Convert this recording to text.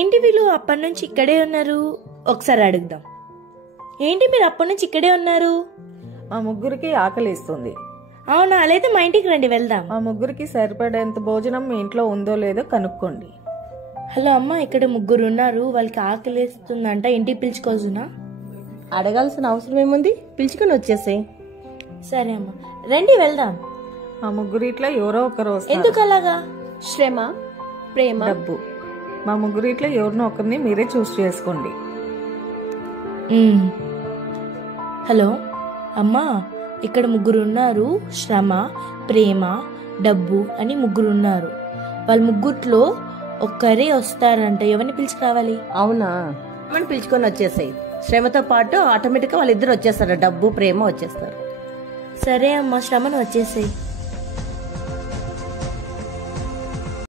ఏంటి వీళ్ళు అప్పటి నుంచి ఇక్కడే ఉన్నారు? ఒకసారి అడుగుదాం. ఏంటి మీరు అప్పటి నుంచి ఇక్కడే ఉన్నారు? మా ముగ్గురికి ఆకలిస్తుంది. అవునా, లేదా మా ఇంటికి రండి, వెళ్దాం. మా ముగ్గురికి సరిపడేంత భోజనం మీ ఇంట్లో ఉందో లేదో కనుక్కోండి. హలో అమ్మ, ఇక్కడ ముగ్గురు ఉన్నారు, వాళ్ళకి ఆకలిస్తుందంట, ఇంటికి పిలుచుకోవచ్చునా? అడగాల్సిన అవసరం ఏముంది, పిలుచుకొని వచ్చేసేయ్. సరే అమ్మ, రండి వెళ్దాం. మా ముగ్గురిట్లో ఎవరో ఒకరు వస్తారు. ఎందుకు అలాగా? శ్రమ, ప్రేమ, డబ్బు. మా ముగ్గురిట్లో ఎవరినో ఒకరిని మీరే చూస్ చేసుకోండి. హలో అమ్మా, ఇక్కడ ముగ్గురు ఉన్నారు, శ్రమ, ప్రేమ, డబ్బు అని ముగ్గురు ఉన్నారు. వాళ్ళ ముగ్గుట్లో ఒక్కరే వస్తారంట, ఎవరిని పిలుచుకురావాలి? అవునా, మనం పిలుచుకొని వచ్చేసాయి. శ్రమతో పాటు ఆటోమేటిక్గా వాళ్ళిద్దరు వచ్చేస్తారు, డబ్బు ప్రేమ వచ్చేస్తారు. సరే అమ్మా, శ్రమను వచ్చేసాయి.